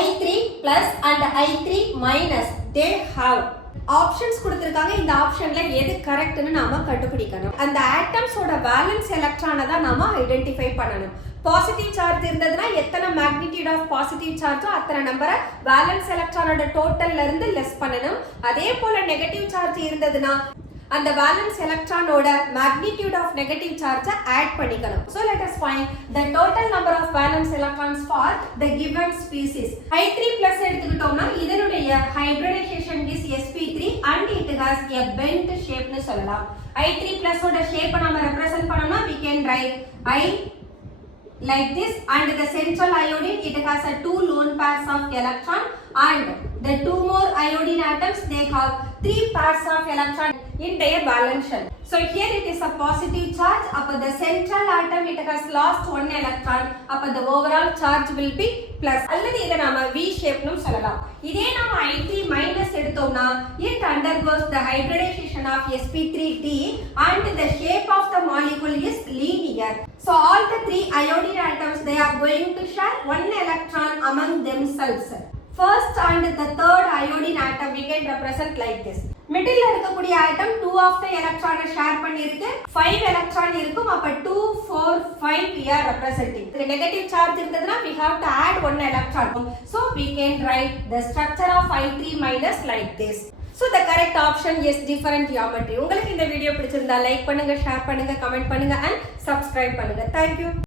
I3 plus and I3 minus they have options கொடுத்திருக்காங்க. இந்த ஆப்ஷன்ல எது கரெக்ட்னு நாம கண்டுபிடிக்கணும். அந்த ஆட்டம்ஸோட வேலன்ஸ் எலக்ட்ரானை தான் நாம ஐடென்டிஃபை பண்ணணும். பாசிட்டிவ் சார்ஜ் இருந்ததுன்னா எத்தனை மேக்னிடியூட் ஆஃப் பாசிட்டிவ் சார்ஜோ அத்தனை நம்பரை வேலன்ஸ் எலக்ட்ரானோட டோட்டல்ல இருந்து லெஸ் பண்ணணும். அதே போல நெகட்டிவ் சார்ஜ் இருந்ததுன்னா அந்த வேலன்ஸ் எலக்ட்ரானோட மேக்னிடியூட் ஆஃப் நெகட்டிவ் சார்ஜை ஆட் பண்ணிக்கணும். So let us find the total number of valence electrons for the given species. I3 plus எடுத்துக்கிட்டோம்னா இதனுடைய hybridization is sp3 and it has a bent shape னு சொல்லலாம். I3 plus ஓட shape நாம represent பண்ணோம்னா we can write I like this and the central iodine it has a two lone pairs of electron and the two more iodine atoms they have three pairs of electron in their valence shell. So here it is a positive charge. Upon the central atom it has lost one electron. Upon the overall charge will be plus. அல்லது இத நாம V shape னு சொல்லலாம். இதே நாம I3 minus எடுத்தோம்னா it undergoes the hybridization of sp3d and the shape of the molecule is linear. So all the three iodine atoms they are going to share one electron among themselves. First and the third iodine atom we can represent like this. Middle இருக்கக்கூடிய ஆட்டம் 2 of the எலக்ட்ரானை ஷேர் பண்ணிருக்கு 5 எலக்ட்ரான் இருக்கும். அப்ப 2 4 5 we are representing. The negative charge இருந்ததுனா we have to add one electron. So we can write the structure of I3 minus like this. So the correct option is different geometry. உங்களுக்கு இந்த வீடியோ பிடிச்சிருந்தா லைக் பண்ணுங்க, ஷேர் பண்ணுங்க, கமெண்ட் பண்ணுங்க and subscribe பண்ணுங்க. Thank you.